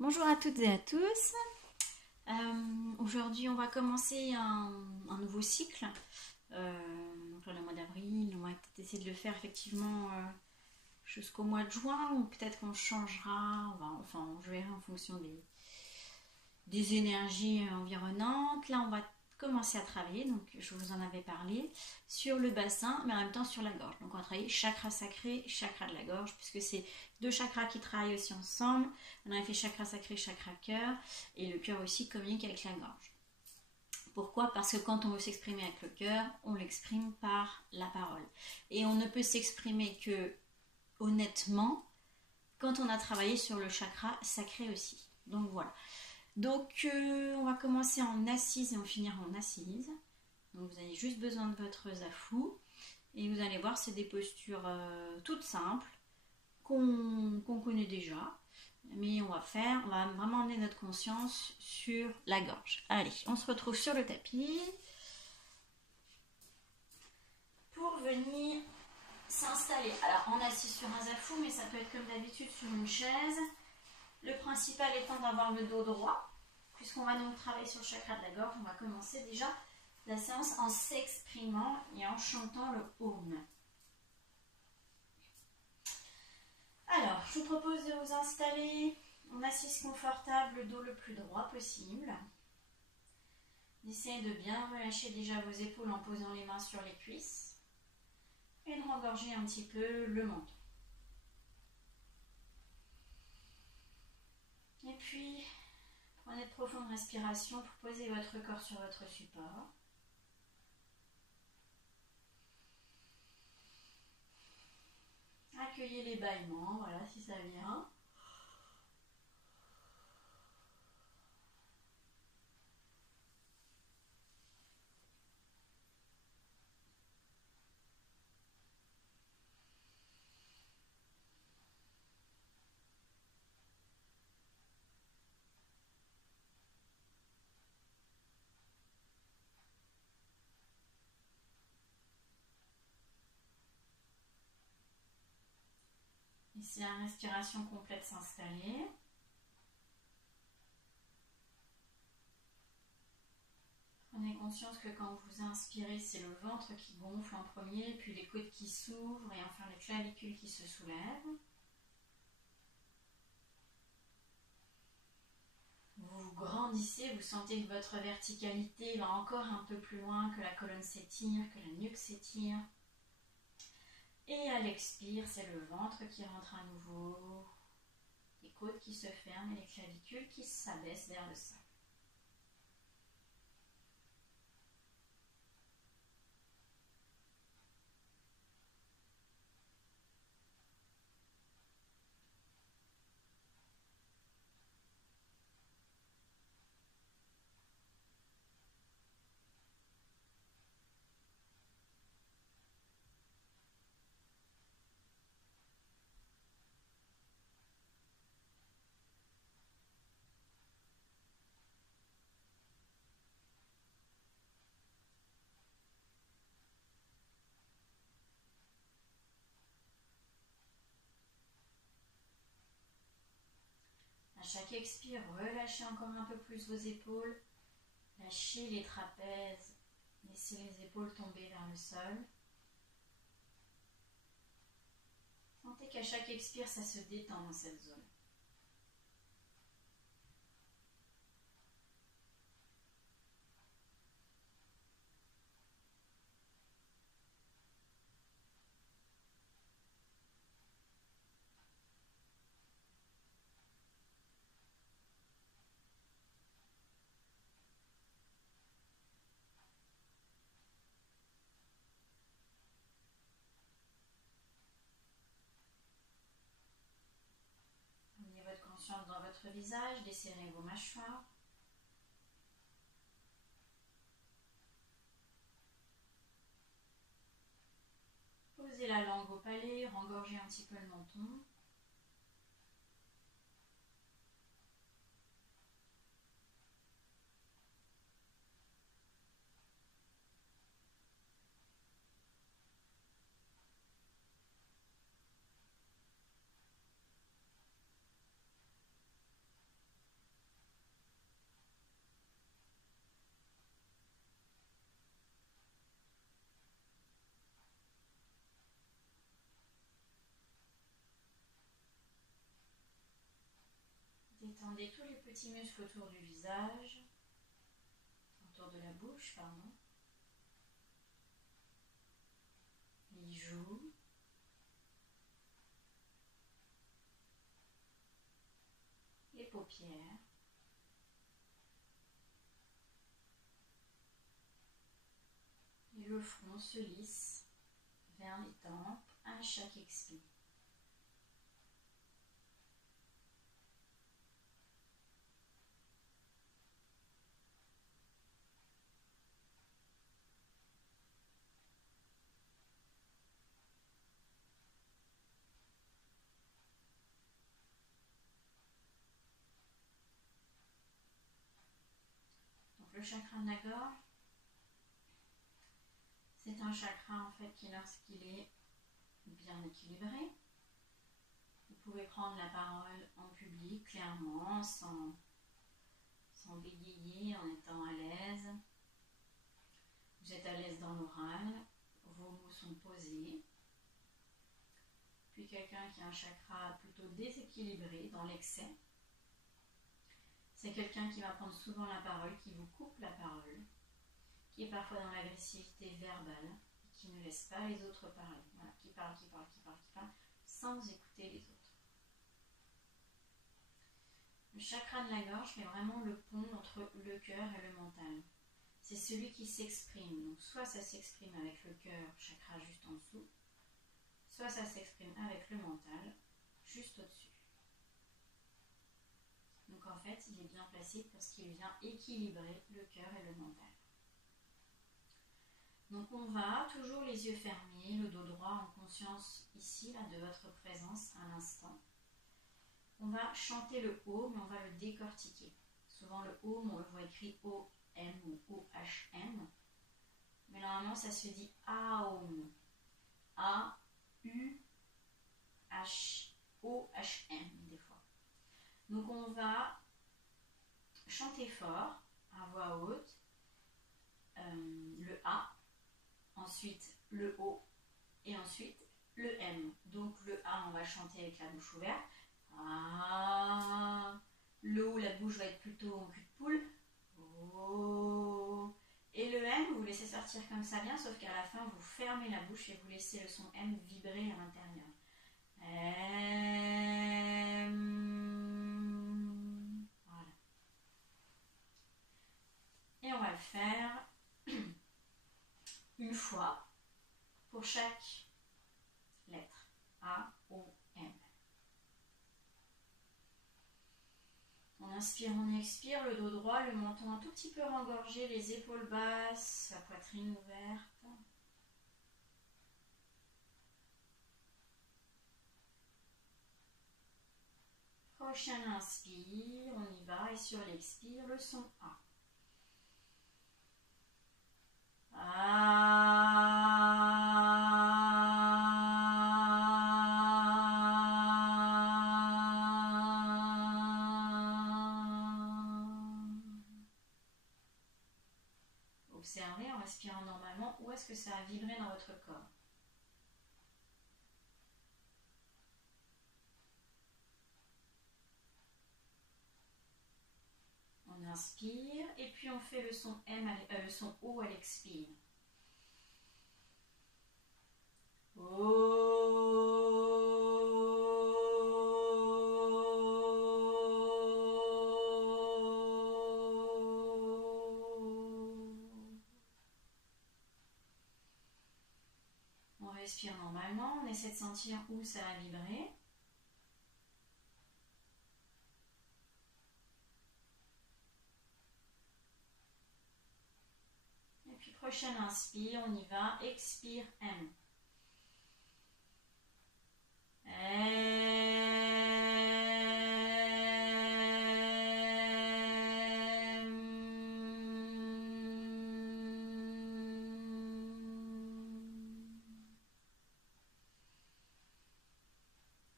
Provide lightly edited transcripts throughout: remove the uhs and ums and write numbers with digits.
Bonjour à toutes et à tous. Aujourd'hui, on va commencer un nouveau cycle. Donc là, le mois d'avril, on va peut-être essayer de le faire effectivement jusqu'au mois de juin, ou peut-être qu'on changera. Je verrai en fonction des énergies environnantes. Là, on va commencer à travailler, donc je vous en avais parlé, sur le bassin, mais en même temps sur la gorge. Donc on va travailler chakra sacré, chakra de la gorge, puisque c'est deux chakras qui travaillent aussi ensemble. On a fait chakra sacré, chakra cœur, et le cœur aussi communique avec la gorge. Pourquoi? Parce que quand on veut s'exprimer avec le cœur, on l'exprime par la parole. Et on ne peut s'exprimer que honnêtement quand on a travaillé sur le chakra sacré aussi. Donc voilà. Donc on va commencer en assise et on finira en assise. Donc vous avez juste besoin de votre zafou. Et vous allez voir, c'est des postures toutes simples qu'on connaît déjà. Mais on va vraiment emmener notre conscience sur la gorge. Allez, on se retrouve sur le tapis pour venir s'installer. Alors on est assis sur un zafou, mais ça peut être comme d'habitude sur une chaise. Le principal étant d'avoir le dos droit, puisqu'on va donc travailler sur le chakra de la gorge. On va commencer déjà la séance en s'exprimant et en chantant le Om. Alors, je vous propose de vous installer en assise confortable, le dos le plus droit possible. Essayez de bien relâcher déjà vos épaules en posant les mains sur les cuisses et de rengorger un petit peu le menton. Et puis, prenez de profondes respirations pour poser votre corps sur votre support. Accueillez les bâillements, voilà, si ça vient. Laissez la respiration complète s'installer. Prenez conscience que quand vous inspirez, c'est le ventre qui gonfle en premier, puis les côtes qui s'ouvrent et enfin les clavicules qui se soulèvent. Vous grandissez, vous sentez que votre verticalité va encore un peu plus loin, que la colonne s'étire, que la nuque s'étire. Et à l'expire, c'est le ventre qui rentre à nouveau, les côtes qui se ferment et les clavicules qui s'abaissent vers le sol. À chaque expire, relâchez encore un peu plus vos épaules. Lâchez les trapèzes. Laissez les épaules tomber vers le sol. Sentez qu'à chaque expire, ça se détend dans cette zone. Amenez votre conscience dans votre visage, desserrez vos mâchoires. Posez la langue au palais, rengorgez un petit peu le menton. Détendez tous les petits muscles autour du visage, autour de la bouche, pardon. Les joues. Les paupières. Et le front se lisse vers les tempes à chaque expire. Donc le chakra de la gorge, c'est un chakra en fait qui, lorsqu'il est bien équilibré, vous pouvez prendre la parole en public clairement, sans bégayer, en étant à l'aise. Vous êtes à l'aise dans l'oral, vos mots sont posés. Puis quelqu'un qui a un chakra plutôt déséquilibré dans l'excès, c'est quelqu'un qui va prendre souvent la parole, qui vous coupe la parole, qui est parfois dans l'agressivité verbale, et qui ne laisse pas les autres parler. Voilà, qui parle, sans écouter les autres. Le chakra de la gorge fait vraiment le pont entre le cœur et le mental. C'est celui qui s'exprime. Donc soit ça s'exprime avec le cœur, chakra juste en dessous, soit ça s'exprime avec le mental, juste au-dessus. Donc en fait, il est bien placé parce qu'il vient équilibrer le cœur et le mental. Donc on va, toujours les yeux fermés, le dos droit en conscience ici, là, de votre présence à l'instant. On va chanter le Om, mais on va le décortiquer. Souvent le Om, on le voit écrit O-M ou O-H-M. Mais normalement, ça se dit Aum. A-U-H-O-H-M des fois. Donc on va chanter fort, à voix haute, le A, ensuite le O et ensuite le M. Donc le A, on va chanter avec la bouche ouverte. Ah. Le O, la bouche va être plutôt en cul de poule. Oh. Et le M, vous laissez sortir comme ça bien, sauf qu'à la fin, vous fermez la bouche et vous laissez le son M vibrer à l'intérieur. M. Voilà. Et on va le faire une fois pour chaque lettre. A, O, M. On inspire, on expire, le dos droit, le menton un tout petit peu rengorgé, les épaules basses, la poitrine ouverte. Prochain inspire, on y va, et sur l'expire, le son A. Observez en respirant normalement où est-ce que ça a vibré dans votre corps. On inspire et puis on fait le son le son O à l'expire. On respire normalement, on essaie de sentir où ça a vibré. Et puis prochain inspire, on y va, expire M.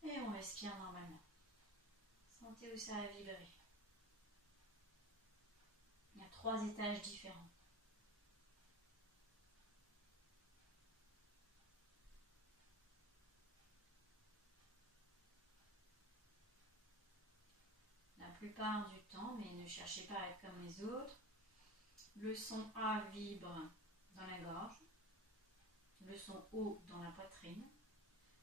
Et on respire normalement. Sentez où ça a vibré. Il y a 3 étages différents. La plupart du temps, mais ne cherchez pas à être comme les autres. Le son A vibre dans la gorge, le son O dans la poitrine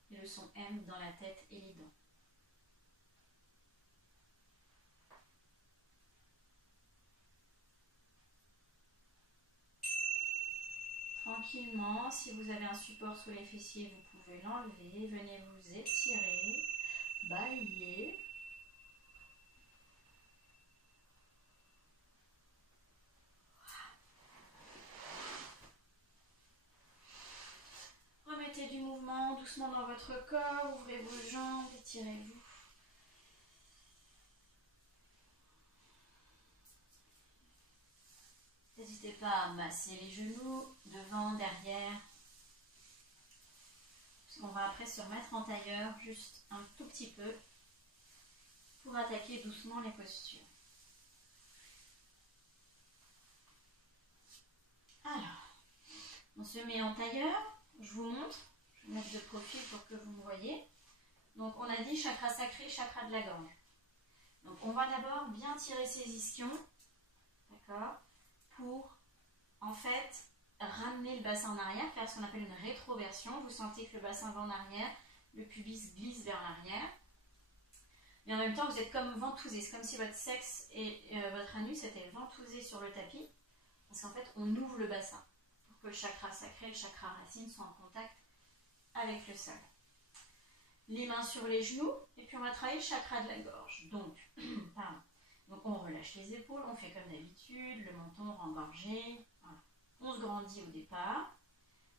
et le son M dans la tête et les dents. Tranquillement, si vous avez un support sous les fessiers, vous pouvez l'enlever. Venez vous étirer, balayer. Remettez du mouvement doucement dans votre corps, ouvrez vos jambes, étirez-vous. N'hésitez pas à masser les genoux, devant, derrière. On va après se remettre en tailleur, juste un tout petit peu, pour attaquer doucement les postures. Alors, on se met en tailleur, je vous montre, je vais mettre de profil pour que vous me voyez. Donc on a dit chakra sacré, chakra de la gorge. Donc on va d'abord bien tirer ses ischions, d'accord, pour en fait ramener le bassin en arrière, faire ce qu'on appelle une rétroversion. Vous sentez que le bassin va en arrière, le pubis glisse vers l'arrière. Mais en même temps, vous êtes comme ventousé. C'est comme si votre sexe et votre anus étaient ventousés sur le tapis. Parce qu'en fait, on ouvre le bassin pour que le chakra sacré et le chakra racine soient en contact avec le sol. Les mains sur les genoux. Et puis, on va travailler le chakra de la gorge. Donc, pardon. Donc, on relâche les épaules. On fait comme d'habitude. Le menton rengorgé. Voilà. On se grandit au départ.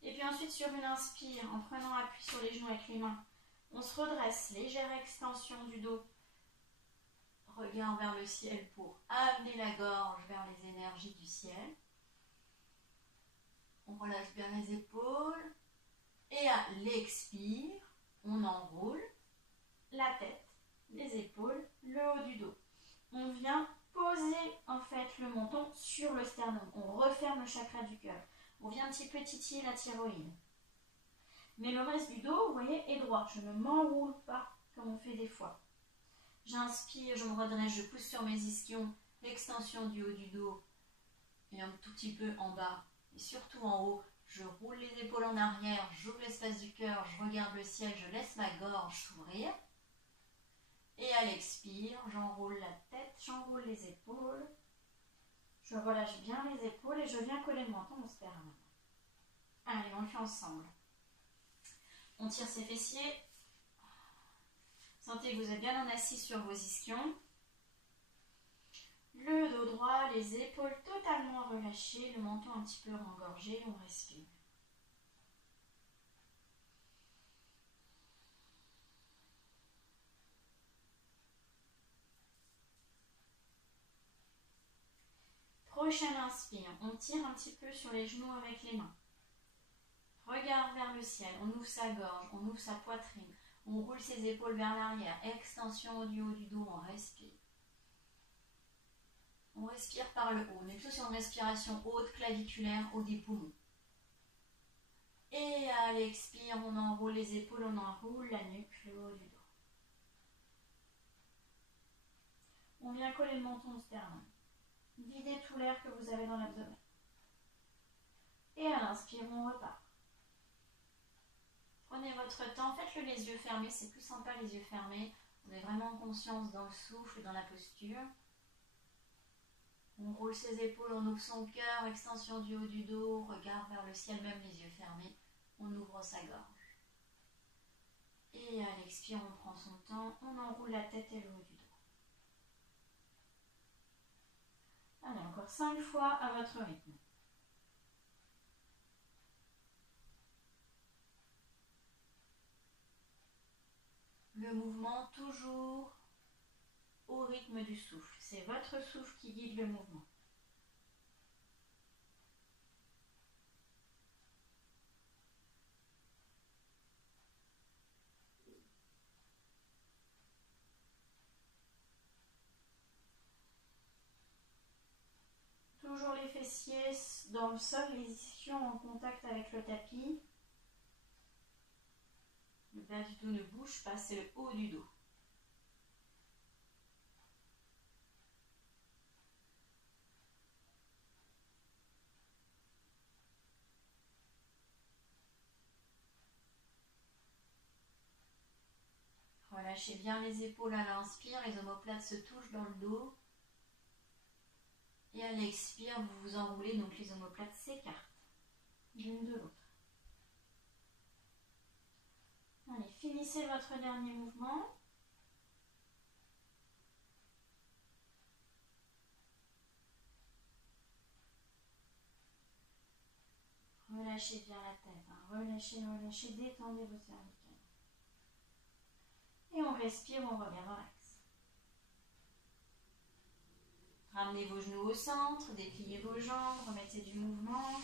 Et puis ensuite, sur une inspire, en prenant appui sur les genoux avec les mains, on se redresse, légère extension du dos, regard vers le ciel pour amener la gorge vers les énergies du ciel. On relâche bien les épaules et à l'expire, on enroule la tête, les épaules, le haut du dos. On vient poser en fait le menton sur le sternum. On referme le chakra du cœur. On vient un petit peu titiller la thyroïde. Mais le reste du dos, vous voyez, est droit. Je ne m'enroule pas comme on fait des fois. J'inspire, je me redresse, je pousse sur mes ischions, l'extension du haut du dos et un tout petit peu en bas et surtout en haut. Je roule les épaules en arrière, j'ouvre l'espace du cœur, je regarde le ciel, je laisse ma gorge s'ouvrir. Et à l'expire, j'enroule la tête, j'enroule les épaules. Je relâche bien les épaules et je viens coller le menton au sternum. Allez, on le fait ensemble. On tire ses fessiers. Sentez que vous êtes bien en assis sur vos ischions. Le dos droit, les épaules totalement relâchées, le menton un petit peu rengorgé, on respire. Prochaine inspire, on tire un petit peu sur les genoux avec les mains. Regard vers le ciel, on ouvre sa gorge, on ouvre sa poitrine, on roule ses épaules vers l'arrière, extension du haut du dos, on respire. On respire par le haut, on est plutôt sur une respiration haute, claviculaire, haut des poumons. Et à l'expire, on enroule les épaules, on enroule la nuque, le haut du dos. On vient coller le menton au sternum. Videz tout l'air que vous avez dans l'abdomen. Et à l'inspire, on repart. Prenez votre temps, faites-le les yeux fermés, c'est plus sympa les yeux fermés. On est vraiment en conscience dans le souffle et dans la posture. On roule ses épaules, on ouvre son cœur, extension du haut du dos, regard vers le ciel, même les yeux fermés. On ouvre sa gorge. Et à l'expire, on prend son temps, on enroule la tête et le haut du dos. Allez, encore 5 fois à votre rythme. Le mouvement toujours au rythme du souffle. C'est votre souffle qui guide le mouvement. Toujours les fessiers dans le sol, les ischions en contact avec le tapis. Le bas du dos ne bouge pas, c'est le haut du dos. Relâchez bien les épaules à l'inspire, les omoplates se touchent dans le dos. Et à l'expire, vous vous enroulez, donc les omoplates s'écartent l'une de l'autre. Allez, finissez votre dernier mouvement. Relâchez bien la tête, hein. Relâchez, relâchez, détendez vos cervicales. Et on respire, on revient dans l'axe. Ramenez vos genoux au centre, dépliez vos jambes, remettez du mouvement.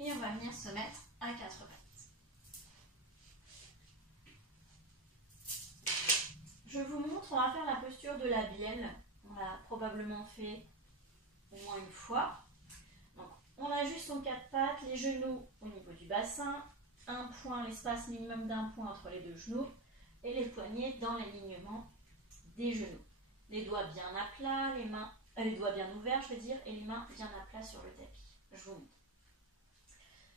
Et on va venir se mettre à quatre pattes. Je vous montre, on va faire la posture de la bielle. On l'a probablement fait au moins une fois. Donc, on ajuste son quatre pattes, les genoux au niveau du bassin, un point, l'espace minimum d'un point entre les deux genoux, et les poignets dans l'alignement des genoux. Les doigts bien à plat, les doigts bien ouverts, je veux dire, et les mains bien à plat sur le tapis. Je vous montre.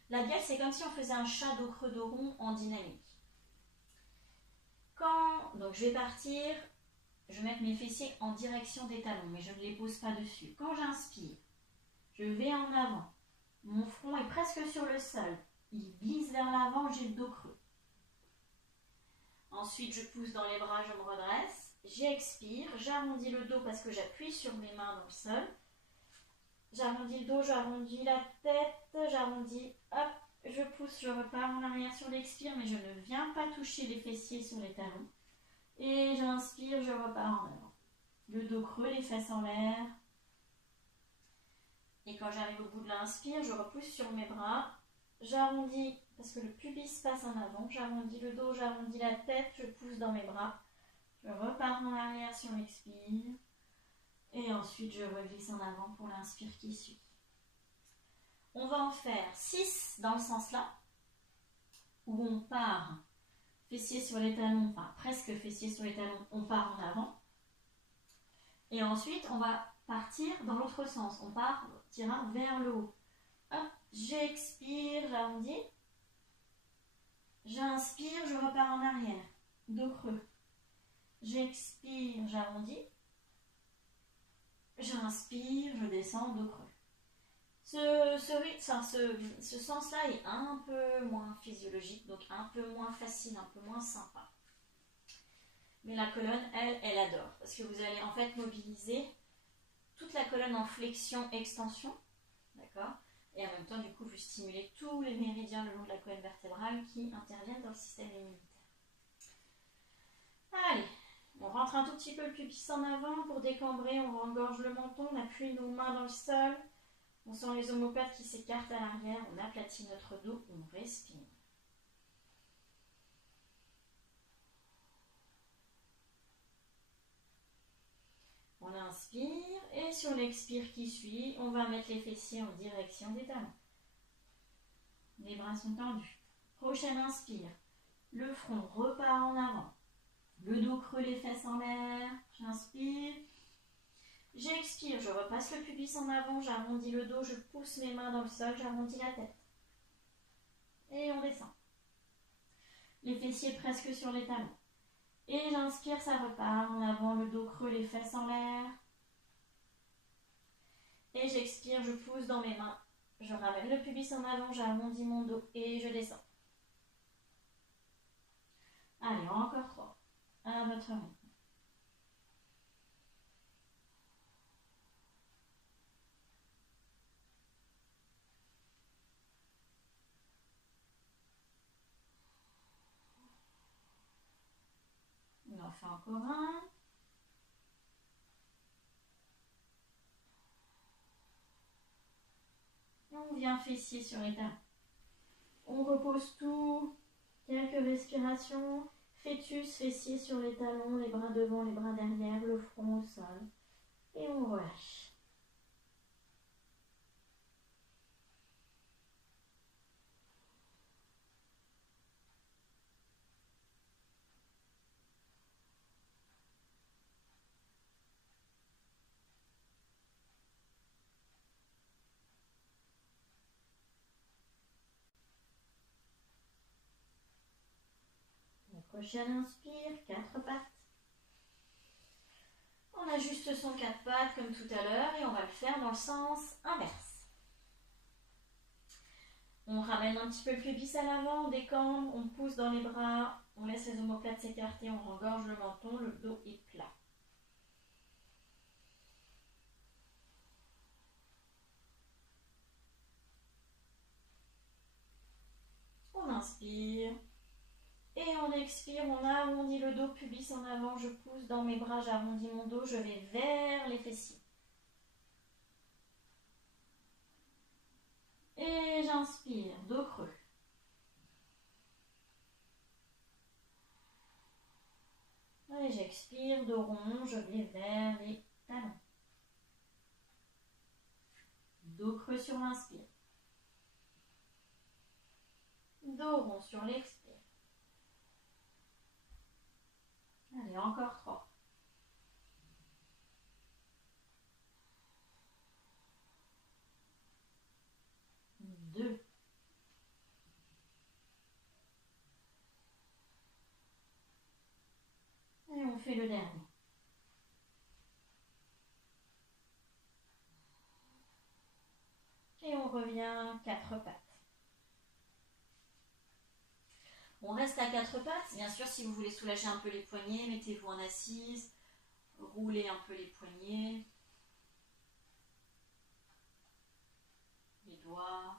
La bielle, c'est comme si on faisait un chat dos creux dos rond en dynamique. Donc je vais partir, je vais mettre mes fessiers en direction des talons, mais je ne les pose pas dessus. Quand j'inspire, je vais en avant. Mon front est presque sur le sol. Il glisse vers l'avant, j'ai le dos creux. Ensuite, je pousse dans les bras, je me redresse. J'expire, j'arrondis le dos parce que j'appuie sur mes mains dans le sol. J'arrondis le dos, j'arrondis la tête, j'arrondis, hop, je pousse, je repars en arrière sur l'expire, mais je ne viens pas toucher les fessiers sur les talons. Et j'inspire, je repars en avant. Le dos creux, les fesses en l'air. Et quand j'arrive au bout de l'inspire, je repousse sur mes bras. J'arrondis, parce que le pubis passe en avant, j'arrondis le dos, j'arrondis la tête, je pousse dans mes bras. Je repars en arrière sur l'expire. Et ensuite, je reglisse en avant pour l'inspire qui suit. On va en faire 6 dans le sens là, où on part fessiers sur les talons, enfin presque fessiers sur les talons, on part en avant. Et ensuite, on va partir dans l'autre sens. On partira vers le haut. Hop, j'expire, j'arrondis. J'inspire, je repars en arrière. Dos creux. J'expire, j'arrondis. J'inspire, je descends, dos creux. Ce sens-là est un peu moins physiologique, donc un peu moins facile, un peu moins sympa. Mais la colonne, elle adore, parce que vous allez en fait mobiliser toute la colonne en flexion-extension, d'accord? Et en même temps, du coup, vous stimulez tous les méridiens le long de la colonne vertébrale qui interviennent dans le système immunitaire. Allez, on rentre un tout petit peu le pubis en avant pour décambrer, on engorge le menton, on appuie nos mains dans le sol, on sent les omoplates qui s'écartent à l'arrière, on aplatit notre dos, on respire. On inspire et sur l'expire qui suit, on va mettre les fessiers en direction des talons. Les bras sont tendus. Prochaine inspire, le front repart en avant. Le dos creux, les fesses en l'air. J'inspire. J'expire, je repasse le pubis en avant, j'arrondis le dos, je pousse mes mains dans le sol, j'arrondis la tête. Et on descend. Les fessiers presque sur les talons. Et j'inspire, ça repart en avant, le dos creux, les fesses en l'air. Et j'expire, je pousse dans mes mains. Je ramène le pubis en avant, j'arrondis mon dos et je descends. Allez, encore 3. À votre rythme. On en fait encore un. Et on vient fessier sur les talons. On repose tout. Quelques respirations. Fœtus, fessier sur les talons, les bras devant, les bras derrière, le front au sol. Et on relâche. Prochaine inspire, 4 pattes. On ajuste son 4 pattes comme tout à l'heure et on va le faire dans le sens inverse. On ramène un petit peu le pubis à l'avant, on décambre, on pousse dans les bras, on laisse les omoplates s'écarter, on regorge le menton, le dos est plat. On inspire et on expire, on arrondit le dos, pubis en avant, je pousse dans mes bras, j'arrondis mon dos, je vais vers les fessiers. Et j'inspire, dos creux. Et j'expire, dos rond, je vais vers les talons. Dos creux sur l'inspire. Dos rond sur l'expire. Allez, encore 3. 2. Et on fait le dernier. Et on revient 4 pattes. On reste à 4 pattes. Bien sûr, si vous voulez soulager un peu les poignets, mettez-vous en assise. Roulez un peu les poignets. Les doigts.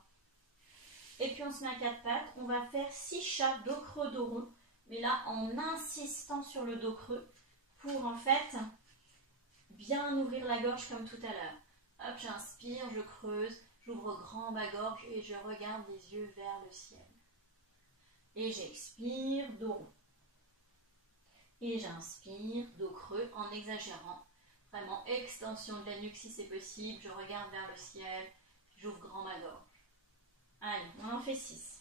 Et puis on se met à 4 pattes. On va faire 6 chats, dos creux, dos rond. Mais là, en insistant sur le dos creux pour en fait bien ouvrir la gorge comme tout à l'heure. Hop, j'inspire, je creuse, j'ouvre grand ma gorge et je regarde les yeux vers le ciel. Et j'expire, dos rond. Et j'inspire, dos creux en exagérant. Vraiment extension de la nuque si c'est possible. Je regarde vers le ciel, j'ouvre grand ma gorge. Allez, on en fait 6.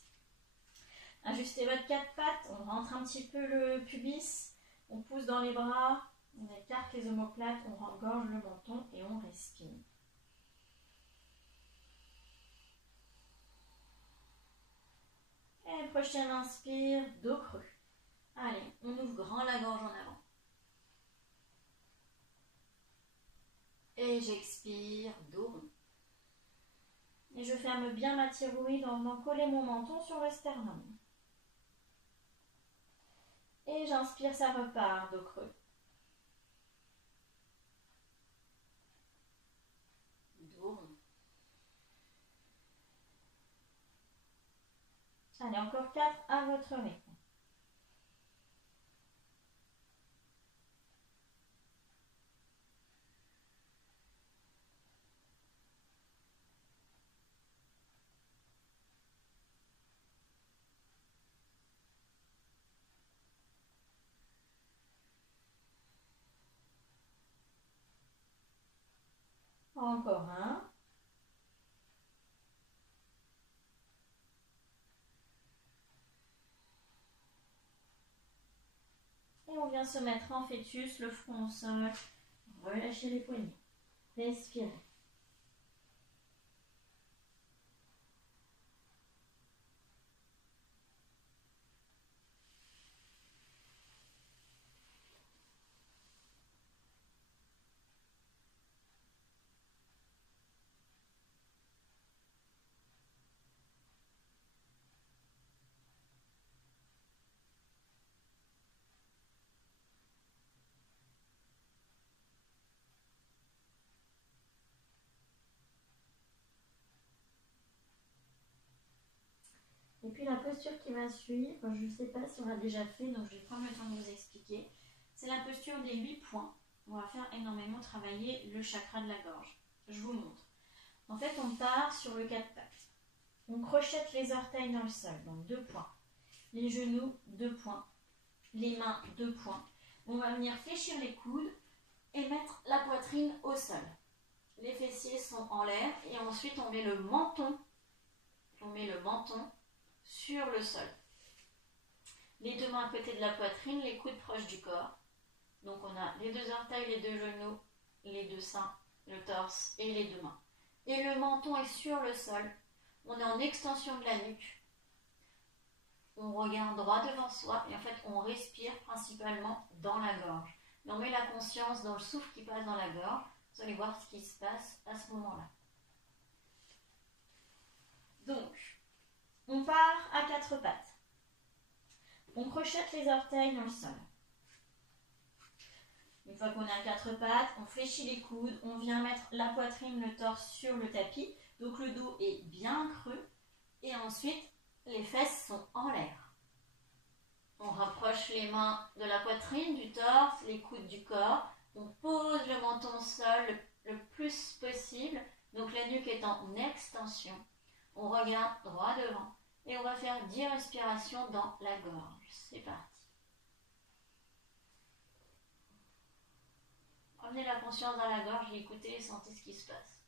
Ajustez votre 4 pattes, on rentre un petit peu le pubis, on pousse dans les bras, on écarte les omoplates, on regorge le menton et on respire. Et prochaine inspire, dos creux. Allez, on ouvre grand la gorge en avant. Et j'expire, dos rond. Et je ferme bien ma thyroïde en venant coller mon menton sur le sternum. Et j'inspire, ça repart, dos creux. Dos rond. Allez, encore 4 à votre rythme. Encore un. Et on vient se mettre en fœtus, le front au sol. Relâchez les poignets. Respirez. Et puis la posture qui va suivre, je ne sais pas si on l'a déjà fait, donc je vais prendre le temps de vous expliquer. C'est la posture des 8 points. On va faire énormément travailler le chakra de la gorge. Je vous montre. En fait, on part sur le 4 pattes. On crochette les orteils dans le sol, donc 2 points. Les genoux, 2 points. Les mains, 2 points. On va venir fléchir les coudes et mettre la poitrine au sol. Les fessiers sont en l'air et ensuite on met le menton. Sur le sol. Les 2 mains à côté de la poitrine, les coudes proches du corps. Donc on a les 2 orteils, les 2 genoux, les 2 seins, le torse et les 2 mains. Et le menton est sur le sol. On est en extension de la nuque. on regarde droit devant soi et en fait on respire principalement dans la gorge. Mais on met la conscience dans le souffle qui passe dans la gorge. Vous allez voir ce qui se passe à ce moment-là. Donc, on part à quatre pattes. On crochette les orteils dans le sol. Une fois qu'on est à quatre pattes, on fléchit les coudes, on vient mettre la poitrine, le torse sur le tapis. Donc le dos est bien creux. Et ensuite, les fesses sont en l'air. On rapproche les mains de la poitrine, du torse, les coudes du corps. On pose le menton au sol le plus possible. Donc la nuque est en extension. On regarde droit devant. Et on va faire 10 respirations dans la gorge. C'est parti. Amenez la conscience dans la gorge et écoutez et sentez ce qui se passe.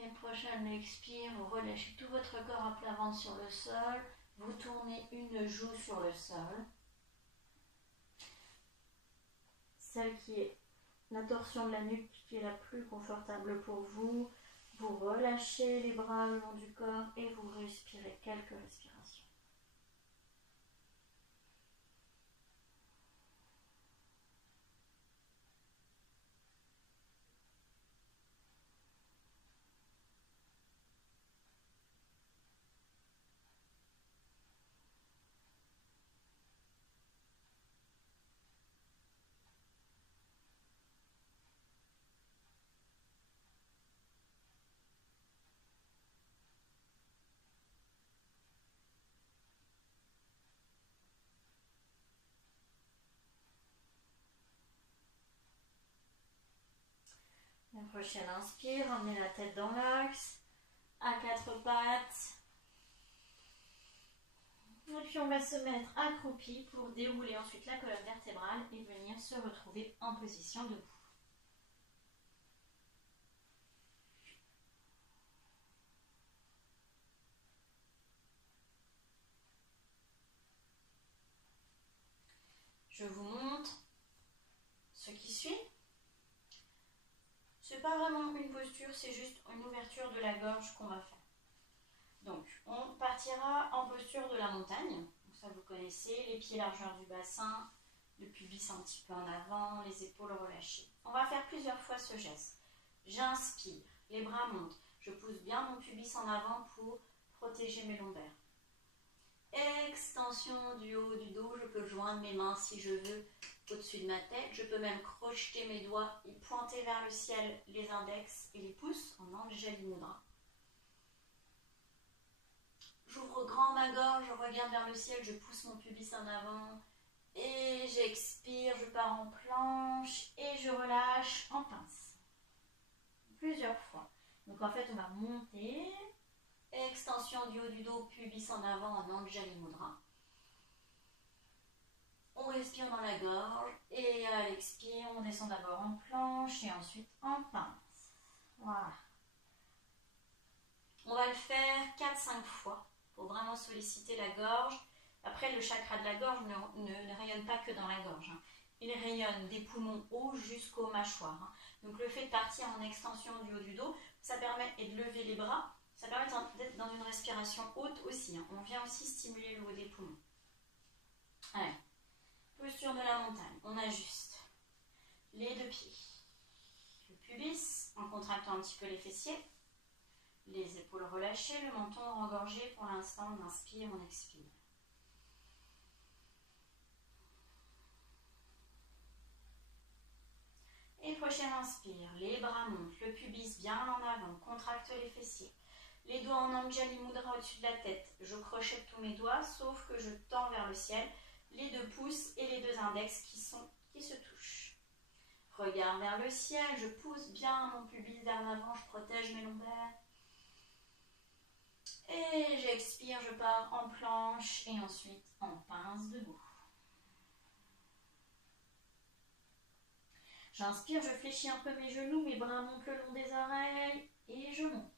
Et prochaine expire, vous relâchez tout votre corps à plat ventre sur le sol. Vous tournez une joue sur le sol. Celle qui est la torsion de la nuque qui est la plus confortable pour vous. Vous relâchez les bras le long du corps et vous respirez quelques respirations. La prochaine inspire, emmenez la tête dans l'axe, à quatre pattes. Et puis on va se mettre accroupi pour dérouler ensuite la colonne vertébrale et venir se retrouver en position debout. Je vous montre ce qui suit. C'est pas vraiment une posture, c'est juste une ouverture de la gorge qu'on va faire. Donc, on partira en posture de la montagne. Donc ça, vous connaissez, les pieds largeur du bassin, le pubis un petit peu en avant, les épaules relâchées. On va faire plusieurs fois ce geste. J'inspire, les bras montent. Je pousse bien mon pubis en avant pour protéger mes lombaires. Extension du haut du dos, je peux joindre mes mains si je veux au-dessus de ma tête. Je peux même crocheter mes doigts et pointer vers le ciel les index et les pouces en Anjali Mudra. J'ouvre grand ma gorge, je regarde vers le ciel, je pousse mon pubis en avant et j'expire, je pars en planche et je relâche en pince. Plusieurs fois. Donc en fait on va monter, extension du haut du dos, pubis en avant en Anjali Mudra. On respire dans la gorge et à l'expire, on descend d'abord en planche et ensuite en pince. Voilà. On va le faire 4-5 fois pour vraiment solliciter la gorge. Après, le chakra de la gorge ne rayonne pas que dans la gorge. Il rayonne des poumons hauts jusqu'aux mâchoires. Donc le fait de partir en extension du haut du dos, ça permet et de lever les bras, ça permet d'être dans une respiration haute aussi. On vient aussi stimuler le haut des poumons. Allez. Posture de la montagne, on ajuste les deux pieds, le pubis en contractant un petit peu les fessiers, les épaules relâchées, le menton engorgé pour l'instant, on inspire, on expire. Et prochaine inspire, les bras montent, le pubis bien en avant, contracte les fessiers. Les doigts en Anjali Mudra au-dessus de la tête. Je crochette tous mes doigts, sauf que je tends vers le ciel les 2 pouces et les 2 index qui se touchent. Regard vers le ciel, je pousse bien mon pubis vers l'avant, je protège mes lombaires. Et j'expire, je pars en planche et ensuite en pince debout. J'inspire, je fléchis un peu mes genoux, mes bras montent le long des oreilles et je monte.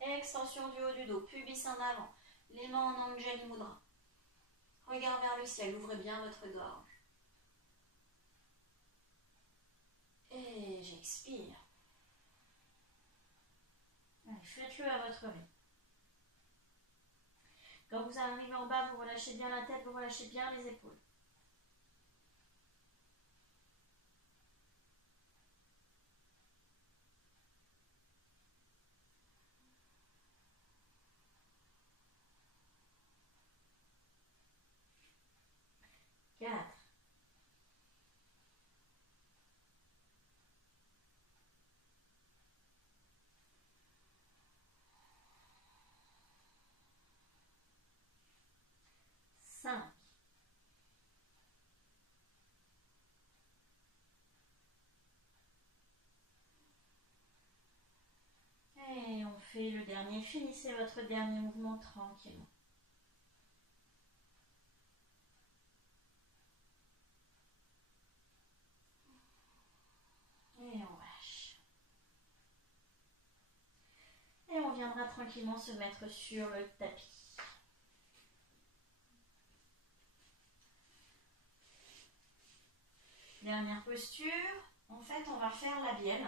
Extension du haut du dos, pubis en avant, les mains en Anjali Mudra. Regard vers le ciel, ouvrez bien votre gorge. Et j'expire. Allez, faites-le à votre rythme. Quand vous arrivez en bas, vous relâchez bien la tête, vous relâchez bien les épaules. Quatre. 5. Et on fait le dernier. Finissez votre dernier mouvement tranquillement. Et on lâche. Et on viendra tranquillement se mettre sur le tapis. Dernière posture. En fait, on va faire la bielle,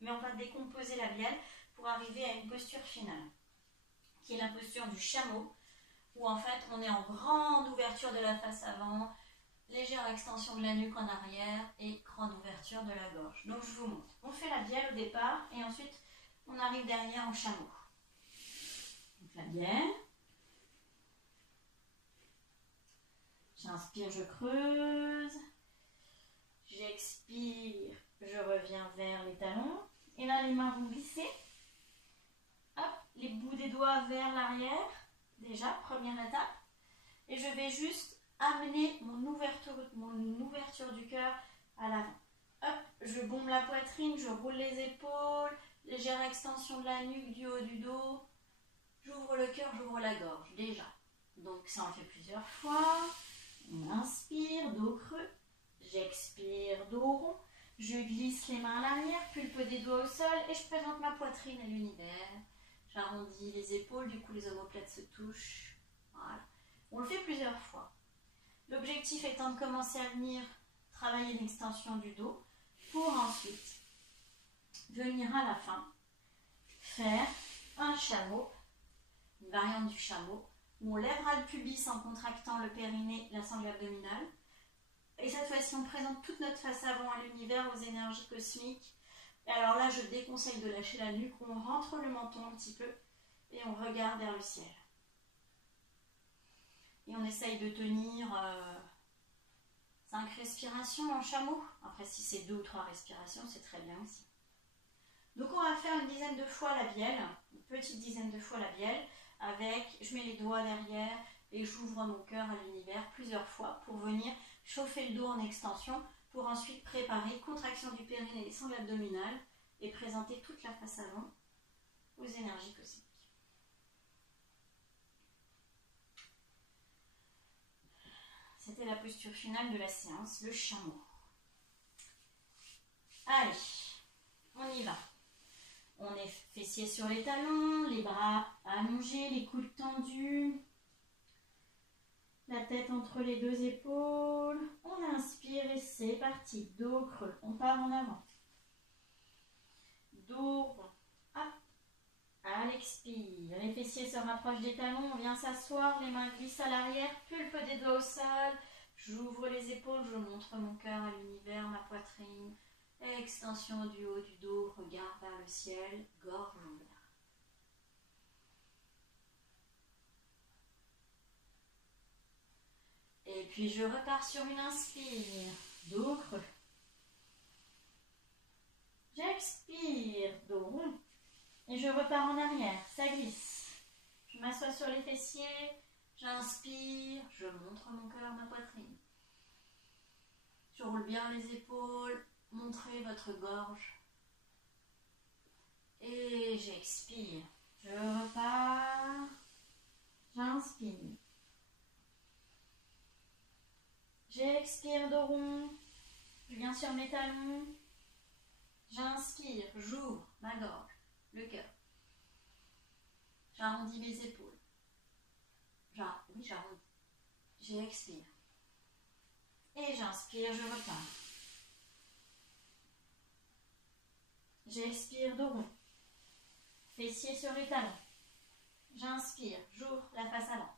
mais on va décomposer la bielle pour arriver à une posture finale, qui est la posture du chameau, où en fait on est en grande ouverture de la face avant, légère extension de la nuque en arrière et grande ouverture de la gorge. Donc je vous montre. On fait la bielle au départ et ensuite on arrive derrière en chameau. Donc la bielle. J'inspire, je creuse. J'expire, je reviens vers les talons. Et là, les mains vont glisser. Hop, les bouts des doigts vers l'arrière. Déjà, première étape. Et je vais juste amener mon ouverture du cœur à l'avant. Hop, je bombe la poitrine, je roule les épaules. Légère extension de la nuque, du haut du dos. J'ouvre le cœur, j'ouvre la gorge, déjà. Donc ça, on le fait plusieurs fois. On inspire, dos creux. J'expire, dos rond. Je glisse les mains à l'arrière, pulpe des doigts au sol et je présente ma poitrine à l'univers. J'arrondis les épaules, du coup les omoplates se touchent. Voilà. On le fait plusieurs fois. L'objectif étant de commencer à venir travailler l'extension du dos pour ensuite venir à la fin faire un chameau, une variante du chameau, où on lèvera le pubis en contractant le périnée, la sangle abdominale. Et cette fois-ci, on présente toute notre face avant à l'univers, aux énergies cosmiques. Et alors là, je déconseille de lâcher la nuque. On rentre le menton un petit peu et on regarde vers le ciel. Et on essaye de tenir 5 respirations en chameau. Après, si c'est 2 ou 3 respirations, c'est très bien aussi. Donc, on va faire une dizaine de fois la bielle, une petite dizaine de fois la bielle, avec, je mets les doigts derrière et j'ouvre mon cœur à l'univers plusieurs fois pour venir chauffer le dos en extension pour ensuite préparer contraction du périnée et des sangles abdominales et présenter toute la face avant aux énergies cosmiques. C'était la posture finale de la séance, le chameau. Allez, on y va. On est fessiers sur les talons, les bras allongés, les coudes tendus. La tête entre les 2 épaules. On inspire et c'est parti. Dos creux. On part en avant. Dos rond. Hop. À l'expire. Les fessiers se rapprochent des talons. On vient s'asseoir. Les mains glissent à l'arrière. Pulpe des doigts au sol. J'ouvre les épaules. Je montre mon cœur à l'univers, ma poitrine. Extension du haut du dos. Regard vers le ciel. Gorge ouverte. Et puis je repars sur une inspire, dos creux. dos rond. Et je repars en arrière, ça glisse. Je m'assois sur les fessiers, j'inspire, je montre mon cœur, ma poitrine. Je roule bien les épaules, montrez votre gorge. Et j'expire. Je repars, j'inspire. J'expire, dos rond. Je viens sur mes talons. J'inspire, j'ouvre ma gorge, le cœur. J'arrondis mes épaules. Oui, j'arrondis. J'expire. Et j'inspire, je repars. J'expire, dos rond. Fessiers sur les talons. J'inspire, j'ouvre la face avant.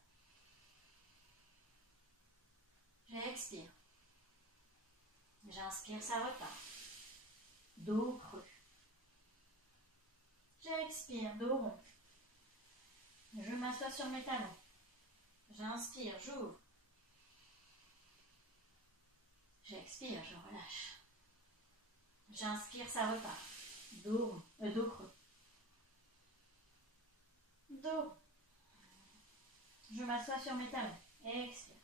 J'expire. J'inspire, ça repart. Dos creux. J'expire, dos rond. Je m'assois sur mes talons. J'inspire, j'ouvre. J'expire, je relâche. J'inspire, ça repart. Dos creux. Dos. Je m'assois sur mes talons. Expire.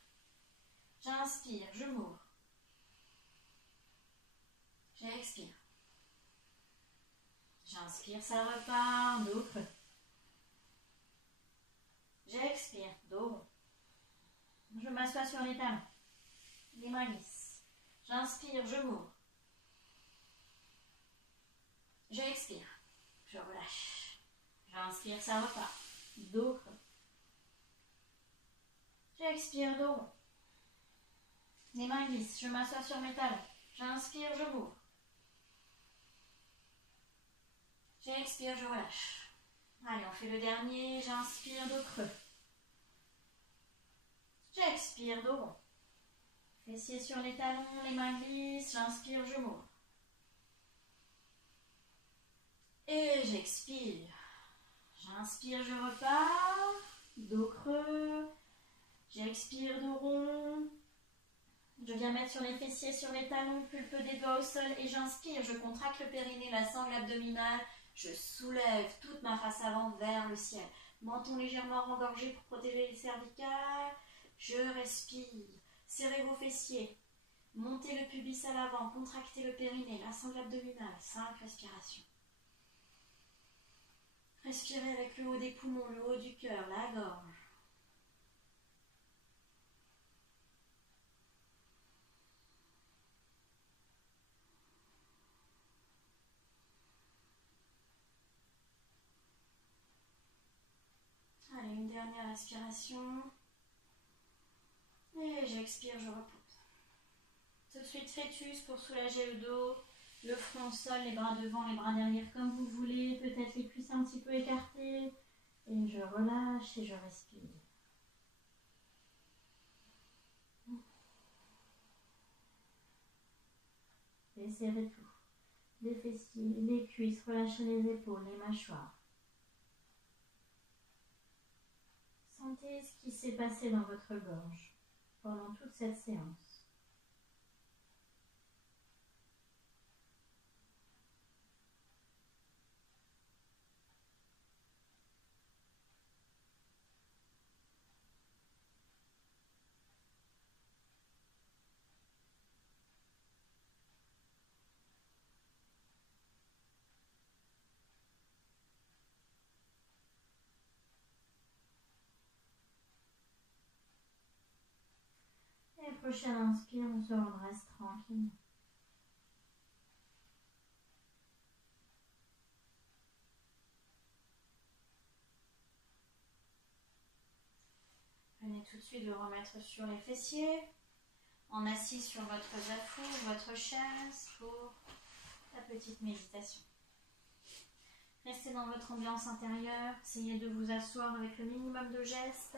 J'inspire, je m'ouvre. J'expire. J'inspire, ça repart. Dos creux. J'expire, dos rond. Je m'assois sur les talons. Les mains lisses. J'inspire, je m'ouvre. J'expire. Je relâche. J'inspire, ça repart. Dos creux. J'expire, dos rond. Les mains glissent. Je m'assois sur mes talons. J'inspire, je m'ouvre. J'expire, je relâche. Allez, on fait le dernier. J'inspire, dos creux. J'expire, dos rond. Fessiers sur les talons, les mains glissent. J'inspire, je m'ouvre. Et j'expire. J'inspire, je repars. Dos creux. J'expire, dos rond. Je viens mettre sur les fessiers, sur les talons, pulpe des doigts au sol et j'inspire. Je contracte le périnée, la sangle abdominale. Je soulève toute ma face avant vers le ciel. Menton légèrement engorgé pour protéger les cervicales. Je respire. Serrez vos fessiers. Montez le pubis à l'avant. Contractez le périnée, la sangle abdominale. 5 respirations. Respirez avec le haut des poumons, le haut du cœur, la gorge. Allez, une dernière respiration. Et j'expire, je repose. Tout de suite fœtus pour soulager le dos, le front au sol, les bras devant, les bras derrière comme vous voulez. Peut-être les cuisses un petit peu écartées. Et je relâche et je respire. Desserrez tout. Les fessiers, les cuisses, relâchez les épaules, les mâchoires. Sentez ce qui s'est passé dans votre gorge pendant toute cette séance. Et prochaine inspire, on se redresse tranquillement. Venez tout de suite de remettre sur les fessiers, en assis sur votre zafou, votre chaise pour la petite méditation. Restez dans votre ambiance intérieure, essayez de vous asseoir avec le minimum de gestes.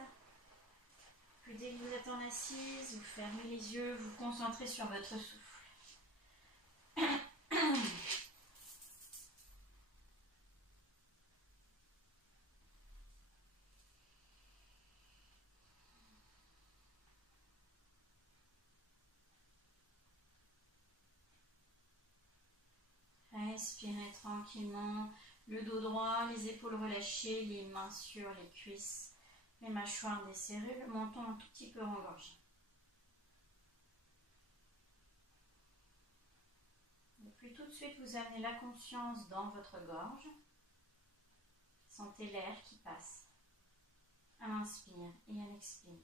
Puis dès que vous êtes en assise, vous fermez les yeux, vous concentrez sur votre souffle. Respirez tranquillement. Le dos droit, les épaules relâchées, les mains sur les cuisses, les mâchoires desserrées, le menton un tout petit peu engorgé. Et puis tout de suite, vous amenez la conscience dans votre gorge. Sentez l'air qui passe à l'inspire et à l'expire.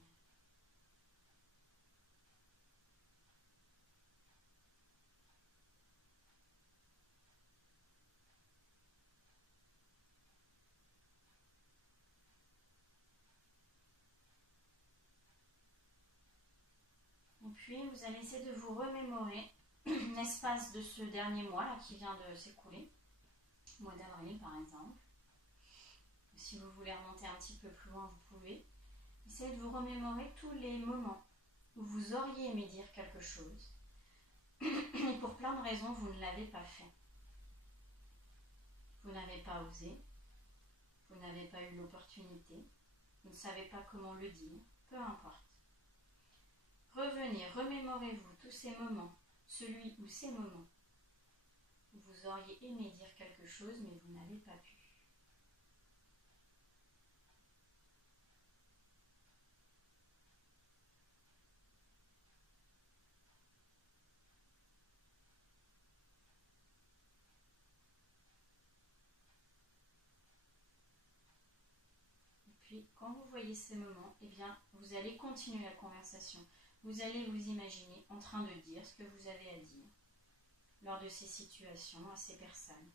Et puis, vous allez essayer de vous remémorer l'espace de ce dernier mois là, qui vient de s'écouler, mois d'avril par exemple. Si vous voulez remonter un petit peu plus loin, vous pouvez. Essayez de vous remémorer tous les moments où vous auriez aimé dire quelque chose et pour plein de raisons, vous ne l'avez pas fait. Vous n'avez pas osé, vous n'avez pas eu l'opportunité, vous ne savez pas comment le dire, peu importe. Revenez, remémorez-vous tous ces moments, celui ou ces moments où vous auriez aimé dire quelque chose mais vous n'avez pas pu. Et puis, quand vous voyez ces moments, eh bien, vous allez continuer la conversation. Vous allez vous imaginer en train de dire ce que vous avez à dire lors de ces situations à ces personnes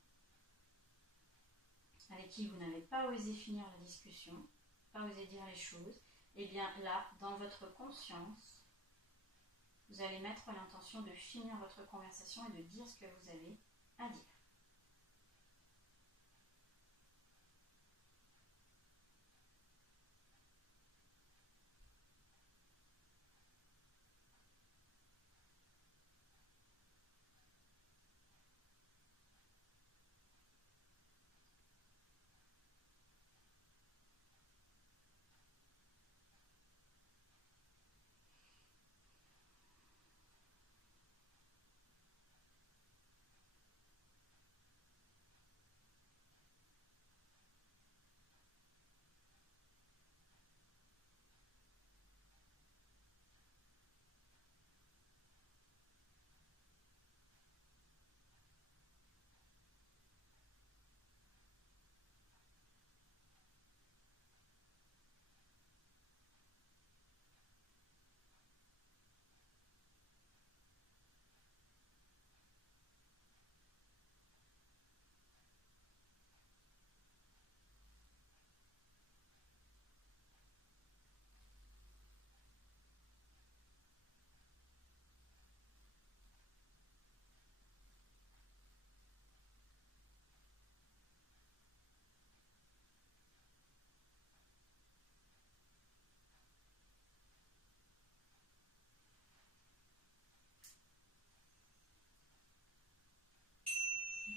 avec qui vous n'avez pas osé finir la discussion, pas osé dire les choses. Eh bien là, dans votre conscience, vous allez mettre l'intention de finir votre conversation et de dire ce que vous avez à dire.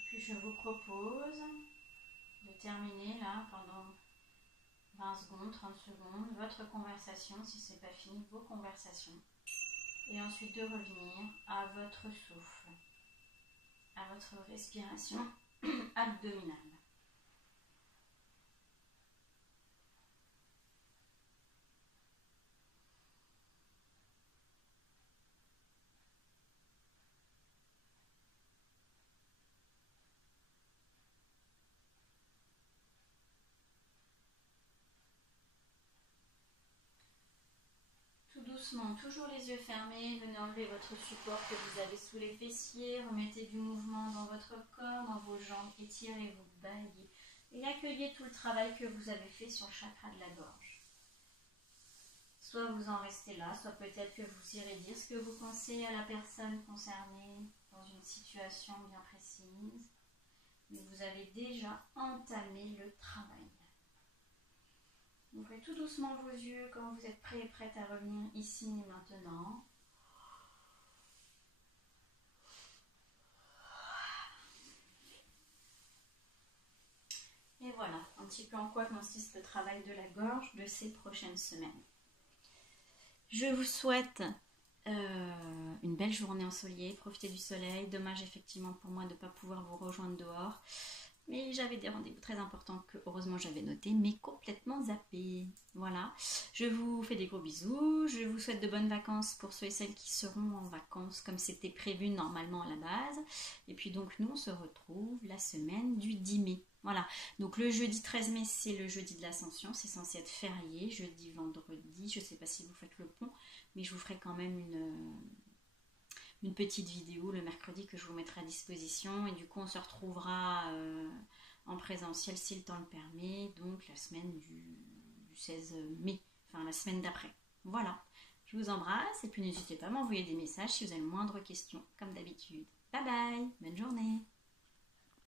Puis je vous propose de terminer là pendant 20 secondes, 30 secondes, votre conversation, si ce n'est pas fini, vos conversations. Et ensuite de revenir à votre souffle, à votre respiration abdominale. Doucement, toujours les yeux fermés, venez enlever votre support que vous avez sous les fessiers, remettez du mouvement dans votre corps, dans vos jambes, étirez-vous, baillez et accueillez tout le travail que vous avez fait sur le chakra de la gorge. Soit vous en restez là, soit peut-être que vous irez dire ce que vous pensez à la personne concernée dans une situation bien précise, mais vous avez déjà entamé le travail. Ouvrez tout doucement vos yeux quand vous êtes prêt et prête à revenir ici et maintenant. Et voilà, un petit peu en quoi consiste le travail de la gorge de ces prochaines semaines. Je vous souhaite une belle journée ensoleillée, profitez du soleil. Dommage effectivement pour moi de ne pas pouvoir vous rejoindre dehors. Mais j'avais des rendez-vous très importants que heureusement j'avais notés, mais complètement zappés. Voilà, je vous fais des gros bisous, je vous souhaite de bonnes vacances pour ceux et celles qui seront en vacances comme c'était prévu normalement à la base. Et puis donc nous on se retrouve la semaine du 10 mai. Voilà, donc le jeudi 13 mai c'est le jeudi de l'Ascension, c'est censé être férié, jeudi, vendredi, je ne sais pas si vous faites le pont, mais je vous ferai quand même une petite vidéo le mercredi que je vous mettrai à disposition et du coup on se retrouvera en présentiel si le temps le permet, donc la semaine du 16 mai, enfin la semaine d'après. Voilà, je vous embrasse et puis n'hésitez pas à m'envoyer des messages si vous avez le moindre question comme d'habitude. Bye bye, bonne journée.